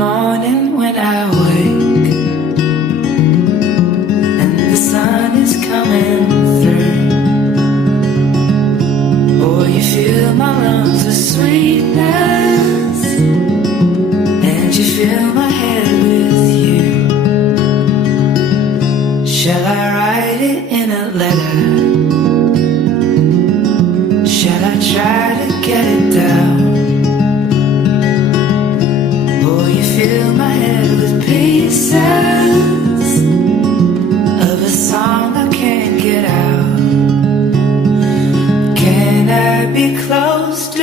morning when I wake and the sun is coming through. Oh, you fill my lungs with sweetness and you fill my head with you. Shall I write it in a letter? Shall I try to get it down? Oh, you fill my head with pieces of a song I can't get out. Can I be close to